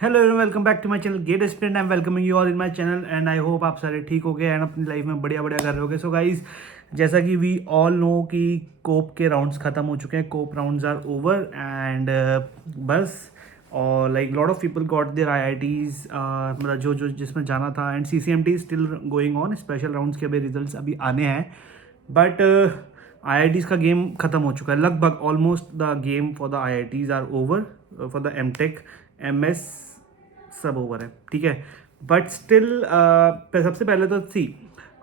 Hello everyone, welcome back to my channel GATE Sprint. I am welcoming you all in my channel and I hope आप सारे ठीक हो गए and अपनी life में बढ़िया बढ़िया कर रहे होगे। सो गाइस, जैसा कि वी ऑल नो कि कोप के राउंड्स खत्म हो चुके हैं, COAP rounds are over and बस और like lot of people got their IITs, मतलब जो जो जिसमें जाना था, and CCMT still going on. Special rounds के अभी रिजल्ट्स अभी आने हैं, बट आईआईटीज़ का गेम खत्म हो चुका है लगभग। Almost the game for the IITs are over, for the MTech MS सब ओवर है, ठीक है। बट स्टिल सबसे पहले तो see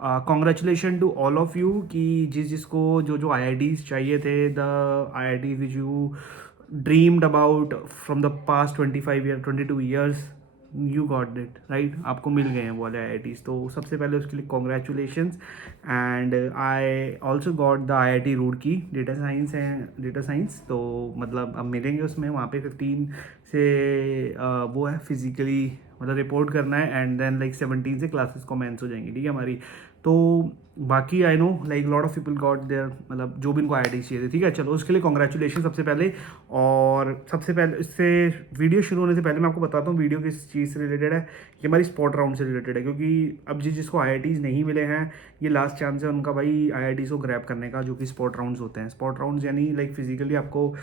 congratulation to all of you कि जिसको जो जो आईआईटीज़ चाहिए थे, the IIT which you dreamed about from the past 25 year 22 years, you got it right. आपको मिल गए हैं वो वाले आईआईटीज़, तो सबसे पहले उसके लिए congratulations. And I also got the IIT Roorkee data science and data science, तो मतलब अब मिलेंगे उसमें। वहाँ पे 15 से वो है फिजिकली, मतलब रिपोर्ट करना है, एंड देन लाइक 17 से क्लासेस कमेंस हो जाएंगी, ठीक है हमारी। तो बाकी I know like lot of people got there, मतलब जो भी इनको आईआईटी चाहिए थे, ठीक है। चलो उसके लिए कॉन्ग्रेचुलेशन सबसे पहले। और सबसे पहले इससे वीडियो शुरू होने से पहले मैं आपको बताता हूँ वीडियो किस चीज़ से रिलेटेड है। ये हमारी स्पॉट राउंड से रिलेटेड है, क्योंकि अब जिसको आईआईटीज़ नहीं मिले हैं, ये लास्ट चांस है उनका भाई आईआईटीज़ को ग्रैब करने का, जो कि स्पॉट राउंड्स होते हैं। स्पॉट राउंड्स यानी लाइक फिजिकली आपको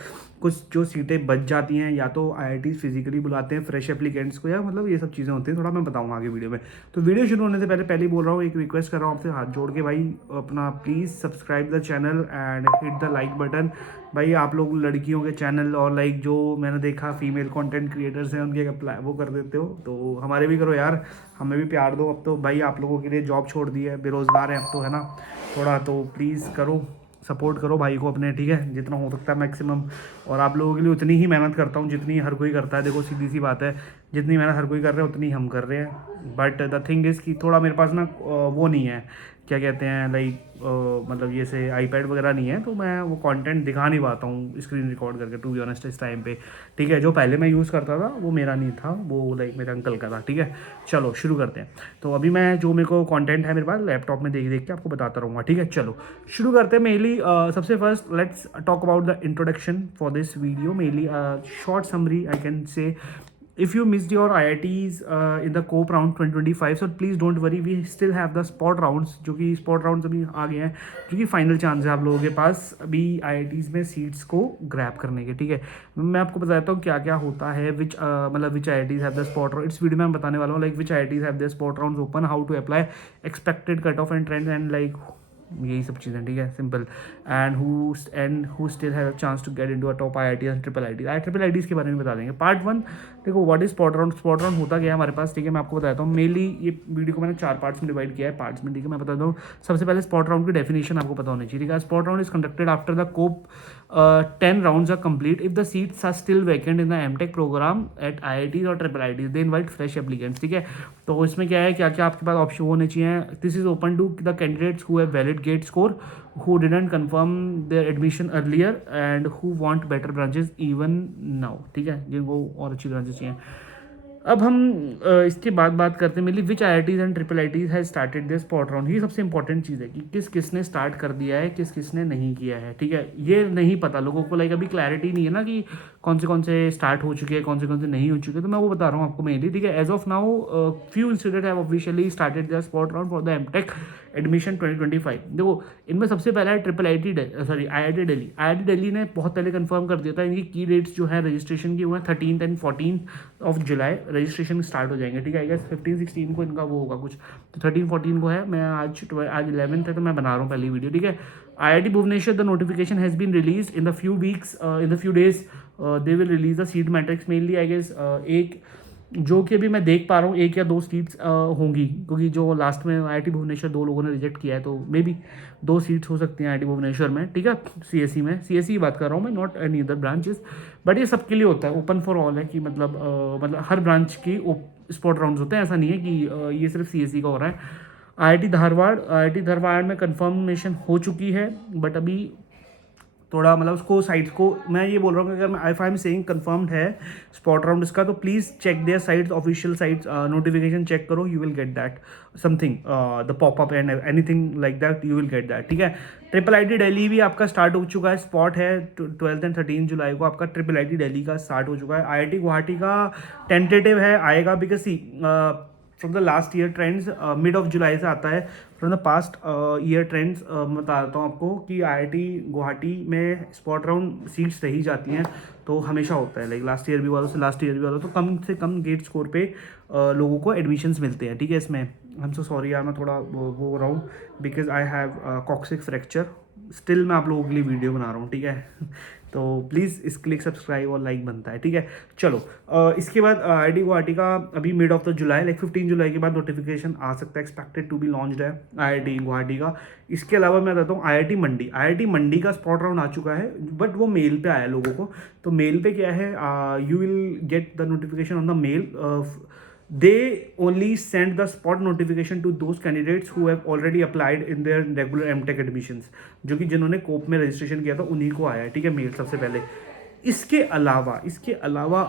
कुछ जो सीटें बच जाती हैं, या तो आईआईटीज़ फिजिकली बुलाते हैं फ्रेश एप्लीकेंट्स को, या मतलब ये सब चीज़ें होती हैं, थोड़ा मैं बताऊँगा आगे वीडियो में। तो वीडियो शुरू होने से पहले ही बोल रहा हूँ, एक रिक्वेस्ट कर रहा हूँ आपसे हाथ जोड़ के भाई, अपना please subscribe the channel and hit the like button. भाई आप लोग लड़कियों के चैनल और लाइक जो मैंने देखा फीमेल कंटेंट क्रिएटर्स हैं उनके अप्लाई वो कर देते हो, तो हमारे भी करो यार, हमें भी प्यार दो। अब तो भाई आप लोगों के लिए जॉब छोड़ दी है, बेरोज़गार है अब तो, है ना। थोड़ा तो प्लीज़ करो, सपोर्ट करो भाई को अपने, ठीक है, जितना हो सकता है मैक्सिमम। और आप लोगों के लिए उतनी ही मेहनत करता हूँ जितनी हर कोई करता है। देखो सीधी सी बात है, जितनी मेहनत हर कोई कर रहे हैं उतनी हम कर रहे हैं। बट द थिंग इज़ कि थोड़ा मेरे पास ना वो नहीं है, क्या कहते हैं लाइक, मतलब ये से आईपैड वगैरह नहीं है, तो मैं वो कंटेंट दिखा नहीं पाता हूँ स्क्रीन रिकॉर्ड करके, टू बी ऑनेस्ट इस टाइम पे, ठीक है। जो पहले मैं यूज़ करता था वो मेरा नहीं था, वो लाइक मेरे अंकल का था, ठीक है। चलो शुरू करते हैं। तो अभी मैं जो मेरे को कंटेंट है मेरे पास लैपटॉप में देख देख के आपको बताता रहूँगा, ठीक है। चलो शुरू करते हैं। मेनली सबसे first let's talk about the introduction for this video. Mainly short summary I can say, if you missed your IITs in the COPE round 2025, so please don't worry, we still have the spot rounds, जो कि spot rounds अभी आ गए हैं, जो कि final chance है आप लोगों के पास अभी IITs में सीट्स को ग्रैब करने के, ठीक है। मैं आपको बताता हूँ क्या क्या होता है, विच मतलब which IITs have the spot round. इस वीडियो में मैं बताने वाला हूँ like which IITs have the spot rounds open, how to apply, expected cut off and trend, and like यही सब चीज़ें, ठीक है, simple. And who still have a chance to get into a top IIT and triple ITs के बारे में बता देंगे। पार्ट 1, देखो what is spot round. Spot round होता गया हमारे पास, ठीक है, मैं आपको बताता हूँ। मेनली ये वीडियो को मैंने 4 पार्ट्स में डिवाइड किया है, पार्ट्स में, ठीक है। मैं बताता हूँ सबसे पहले स्पॉट राउंड की डेफिनेशन आपको पता होनी चाहिए, ठीक है। Spot round is conducted after the COAP 10 rounds are complete, if the seats are still vacant in the MTech program at IITs और triple ITs, they invite fresh applicants, ठीक है। तो इसमें क्या है, क्या क्या आपके पास ऑप्शन होने चाहिए। This is open to the candidates who have valid GATE score, who didn't confirm their admission earlier and who want better branches even now, ठीक है, जिनको और अच्छी ब्रांचेस चाहिए। अब हम इसके बाद बात करते हैं mainly which IITs and triple ITs has started this spot round. ये सबसे इंपॉर्टेंट चीज़ है कि किस किसने स्टार्ट कर दिया है, किस किसने नहीं किया है, ठीक है। ये नहीं पता लोगों को, लाइक अभी क्लैरिटी नहीं है ना कि कौन से स्टार्ट हो चुके हैं, कौन से नहीं हो चुके, तो मैं वो बता रहा हूँ आपको मेनली, ठीक है। As of now few institute have officially started the spot round for the MTech admission 2025। देखो इनमें सबसे पहला है triple IT, sorry IIT Delhi. IIT Delhi ने बहुत पहले कंफर्म कर दिया था, इनकी की डेट्स जो है रजिस्ट्रेशन की वो है 13 and 14 of July registration start हो जाएंगे, ठीक है। आई गेस 15-16 को इनका वो होगा कुछ, तो 13-14 को है। मैं आज 11th है तो मैं बना रहा हूँ पहली वीडियो, ठीक है। IIT Bhubaneswar, the notification has been release in the few weeks, in the few days they will release the seat matrix. Mainly I guess एक जो कि अभी मैं देख पा रहा हूँ 1 या 2 सीट्स होंगी, क्योंकि जो लास्ट में IIT भुवनेश्वर 2 लोगों ने रिजेक्ट किया है, तो मे बी 2 सीट्स हो सकती हैं IIT भुवनेश्वर में, ठीक है। CSE में, CSE की बात कर रहा हूँ मैं, not any other branches, but ये सबके लिए होता है, ओपन फॉर ऑल है कि मतलब हर ब्रांच की स्पॉट राउंड्स होते हैं। ऐसा नहीं है कि ये सिर्फ CSE का हो रहा है। IIT धारवाड़ में कंफर्मेशन हो चुकी है, बट अभी थोड़ा मतलब उसको साइट्स को मैं ये बोल रहा हूँ कि अगर मैं if I am saying confirmed है स्पॉट राउंड इसका, तो please check their sites, official sites, notification check करो, you will get that something, the popup and anything like that, you will get that, ठीक है। ट्रिपल आई टी दिल्ली भी आपका start हो चुका है, स्पॉट है 12 एंड 13 जुलाई को आपका ट्रिपल आई टी दिल्ली का स्टार्ट हो चुका है। आई आई टी गुवाहाटी का टेंटेटिव है, आएगा because see from the last year trends mid of July से आता है। From the past year trends मैं बता देता हूँ आपको कि आईआईटी गुवाहाटी में स्पॉट राउंड सीट्स रही जाती हैं, तो हमेशा होता है, लाइक लास्ट ईयर भी हुआ था, लास्ट ईयर भी हुआ था, तो कम से कम गेट स्कोर पे लोगों को एडमिशन्स मिलते हैं, ठीक है। इसमें हम सो सॉरी यार, मैं थोड़ा वो हो रहा हूँ because I have coccyx fracture, still मैं आप लोगों के लिए वीडियो बना रहा हूँ, ठीक है। तो प्लीज़ इसके लिए सब्सक्राइब और लाइक बनता है, ठीक है। चलो इसके बाद आई टी गुवाहाटी का अभी mid of the July, like 15 जुलाई के बाद नोटिफिकेशन आ सकता है, एक्सपेक्टेड टू बी लॉन्च्ड है आई टी गुवाहाटी का। इसके अलावा मैं बताता हूँ आई आई टी मंडी का स्पॉट राउंड आ चुका है, बट वो मेल पे आया लोगों को। तो मेल पे क्या है, you will get the notification on the mail, they only send the spot notification to those candidates who have already applied in their regular MTech admissions, जो कि जिन्होंने कोप में रजिस्ट्रेशन किया था उन्हीं को आया है, ठीक है, मेल सबसे पहले। इसके अलावा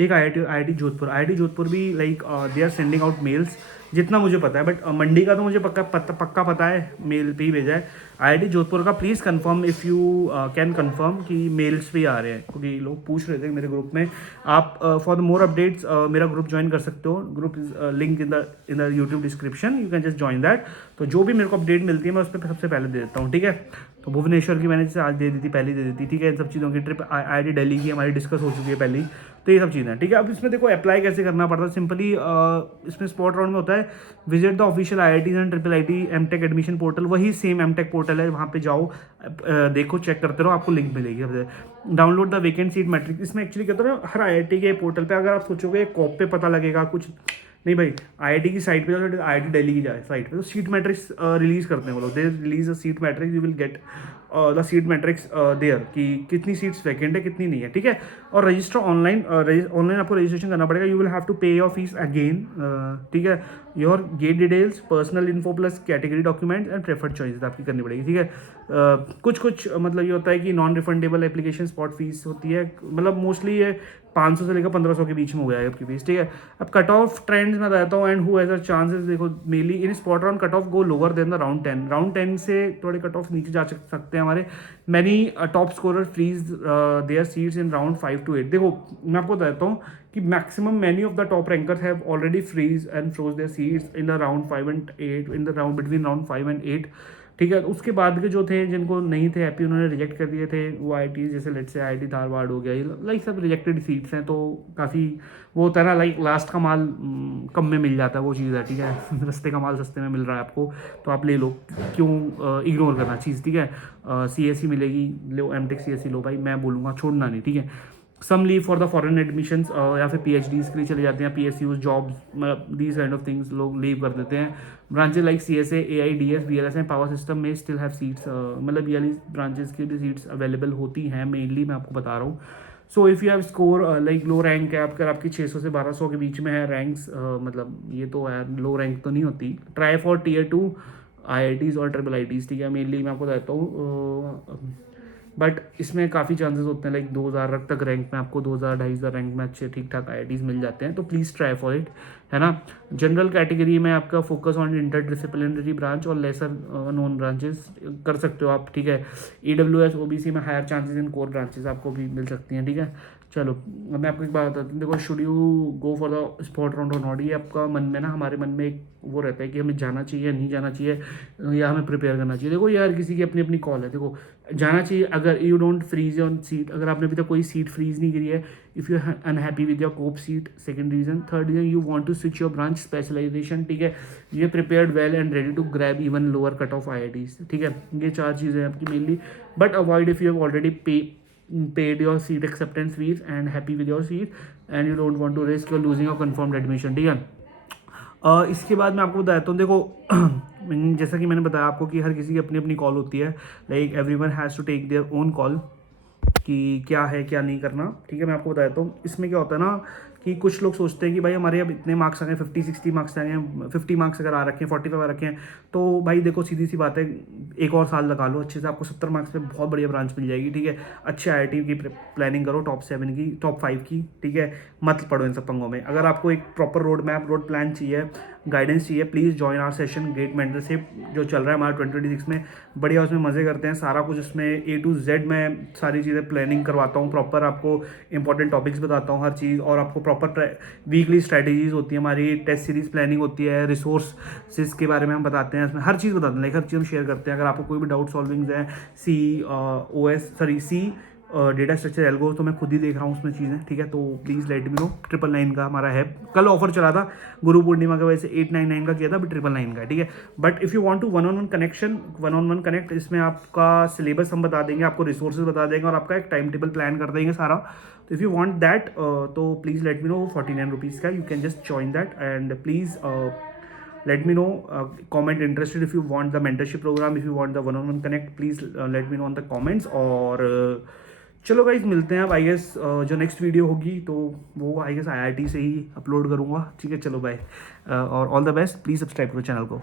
एक आई आई टी जोधपुर भी like they are sending out mails, जितना मुझे पता है, बट मंडी का तो मुझे पक्का पता है, मेल पे ही भेजा है। आई आई टी जोधपुर का please confirm if you can confirm कि मेल्स भी आ रहे हैं, क्योंकि लोग पूछ रहे थे मेरे ग्रुप में। आप फॉर द मोर अपडेट्स मेरा ग्रुप ज्वाइन कर सकते हो, group is link in the YouTube description, you can just join that. तो जो भी मेरे को अपडेट मिलती है मैं उस पर सबसे पहले दे देता हूँ, ठीक है। तो भुवनेश्वर की मैंने जैसे आज दे दी थी, पहले दे दी थी, ठीक है। इन सब चीज़ों की trip I I T Delhi की हमारी डिस्कस हो चुकी है पहले, तो ये सब चीज़ें, ठीक है। अब इसमें देखो अप्लाई कैसे करना पड़ता है, सिंपली इसमें स्पॉट राउंड में होता है, visit the official I I T and triple I T MTech admission portal, वही सेम एमटेक पोर्टल है, वहाँ पे जाओ, देखो, चेक करते रहो, आपको लिंक मिलेगी। Download the vacant seat matrix, इसमें एक्चुअली कहते हो हर आई आई टी के पोर्टल पे, अगर आप सोचोगे कॉप पे पता लगेगा कुछ नहीं भाई, आईआईटी की साइट पे जाओ, आईआईटी दिल्ली की साइट पे तो सीट मैट्रिक्स रिलीज करते हैं वो लोग, they release a seat matrix, you will get the seat matrix there कि कितनी सीट्स वैकेंट है कितनी नहीं है, ठीक है। और रजिस्टर ऑनलाइन आपको रजिस्ट्रेशन करना पड़ेगा, यू विल हैव टू पे योर फीस अगेन, ठीक है। Your gate details, personal info plus category documents and preferred choice आपकी करनी पड़ेगी, ठीक है। कुछ मतलब ये होता है कि non refundable application spot fees होती है, मतलब मोस्टली ये 500 से लेकर 1500 के बीच में हो गया है आपकी फीस, ठीक है। अब कट ऑफ ट्रेंड्स में बताता हूँ, and who has a chances, देखो mainly in spot round cut off go lower than the round 10 से थोड़े कट ऑफ नीचे जा सकते हैं हमारे। Many top scorer freeze their seats in round 5 to 8। देखो मैं आपको बताता हूँ कि maximum many of the top rankers have already freeze and froze their seats in the round 5 and 8, in the round between round 5 and 8, ठीक है। उसके बाद के जो थे जिनको नहीं थे हैप्पी, उन्होंने रिजेक्ट कर दिए थे, वो आई टी जैसे लेट से आई टी धारवाड़ हो गया, लाइक सब रिजेक्टेड सीट्स हैं, तो काफ़ी वो होता है ना, लाइक लास्ट का माल कम में मिल जाता है, वो चीज़ है, ठीक है। सस्ते का माल सस्ते में मिल रहा है आपको, तो आप ले लो, क्यों इग्नोर करना चीज़, ठीक है। सी एस सी मिलेगी, लो M tech C S C लो भाई, मैं बोलूँगा छोड़ना नहीं, ठीक है। Some leave for the foreign admissions या फिर पी एच डीज के लिए चले जाते हैं, पी एस यूज जॉब्स, मतलब दीज काइंड ऑफ थिंग्स लोग लीव कर देते हैं। Branches like C S A I D S B L S and power system में स्टिल हैव सीट्स, मतलब ये वाली ब्रांचेज की भी सीट्स अवेलेबल होती हैं, मेनली मैं आपको बता रहा हूँ। So if you have score like low rank है आपका, आपकी 600 से 1200 के बीच में है रैंक्स, मतलब ये तो है लो रैंक तो नहीं होती, try for tier 2 I I Ts और ट्रिपल आई टीज़, ठीक है। मेनली मैं आपको बताता हूँ, बट इसमें काफ़ी चांसेस होते हैं, लाइक 2000 तक रैंक में आपको 2000-2500 रैंक में अच्छे ठीक ठाक आईआईटीज़ मिल जाते हैं, तो प्लीज़ ट्राई फॉर इट, है ना। जनरल कैटेगरी में आपका फोकस ऑन इंटरडिसिप्लिनरी ब्रांच और लेसर नॉन ब्रांचेस कर सकते हो आप, ठीक है। EWS OBC में हायर चांसेस इन कोर ब्रांचेस आपको भी मिल सकती हैं, ठीक है। चलो मैं आपको एक बात बताता हूँ, देखो should you go for the spot round और नॉट, ये आपका मन में ना, हमारे मन में एक वो रहता है कि हमें जाना चाहिए या नहीं जाना चाहिए, या हमें प्रिपेयर करना चाहिए। देखो यार किसी की अपनी अपनी कॉल है, देखो जाना चाहिए अगर you don't freeze on seat, अगर आपने अभी तक कोई सीट फ्रीज नहीं करी है, if you unhappy with your COAP seat, second reason, third reason you want to switch your branch specialization, ठीक है। ये prepared well and ready to grab even lower cut off IITs, ठीक है। ये 4 चीज़ें हैं आपकी mainly, but avoid if you have already paid your seat acceptance fees and happy with your seat and you don't want to risk your losing or confirmed admission, ठीक है। इसके बाद मैं आपको बताता हूँ, देखो जैसा कि मैंने बताया आपको कि हर किसी की अपनी अपनी कॉल होती है, like everyone has to take their own call कि क्या है क्या नहीं करना, ठीक है। मैं आपको बताता हूँ इसमें क्या होता है ना कि कुछ लोग सोचते हैं कि भाई हमारे अब इतने मार्क्स आ गए, 50-60 मार्क्स आ गए, 50 मार्क्स अगर आ रखे हैं, 45 आ रखे हैं, तो भाई देखो सीधी सी बात है, एक और साल लगा लो अच्छे से, आपको 70 मार्क्स पे बहुत बढ़िया ब्रांच मिल जाएगी, ठीक है। अच्छे IIT की प्लानिंग करो, टॉप 7 की, टॉप 5 की, ठीक है। मत पढ़ो इन सब पंगों में। अगर आपको एक proper road map, road plan चाहिए, गाइडेंस चाहिए, please join our session GATE mentorship जो चल रहा है हमारा 2026 में। बढ़िया उसमें मज़े करते हैं, सारा कुछ उसमें A to Z मैं सारी चीज़ें प्लानिंग करवाता हूँ, प्रॉपर आपको इंपॉर्टेंट टॉपिक्स बताता हूँ हर चीज़, और आपको प्रॉपर वीकली स्ट्रैटेजीज होती है हमारी, टेस्ट सीरीज प्लानिंग होती है, रिसोर्सेज के बारे में हम बताते हैं, इसमें हर चीज़ बताते हैं, लाइक हर चीज़ हम शेयर करते हैं। अगर आपको कोई भी डाउट सॉल्विंग्स है, सी डेटा स्ट्रक्चर एल्गो, तो मैं खुद ही देख रहा हूँ उसमें चीज़ें, ठीक है। तो प्लीज़ लेट मी नो। 999 का हमारा है, कल ऑफर चला था गुरु पूर्णिमा की वजह से, 899 का किया था, अभी 999 का है, ठीक है। But if you want to one on one connect, इसमें आपका सिलेबस हम बता देंगे, आपको रिसोर्सेज बता देंगे, और आपका एक टाइम टेबल प्लान कर देंगे सारा। तो इफ़ यू वांट दैट, तो please let me know. 49 rupees का, you can just join that, and please let me know, comment interested if you want the mentorship program, if you want the one-on-one connect, please let me know on the comments। और चलो guys मिलते हैं अब, I guess जो next video होगी तो वो I guess IIT से ही अपलोड करूँगा, ठीक है। चलो बाय, और all the best, please subscribe करो चैनल को।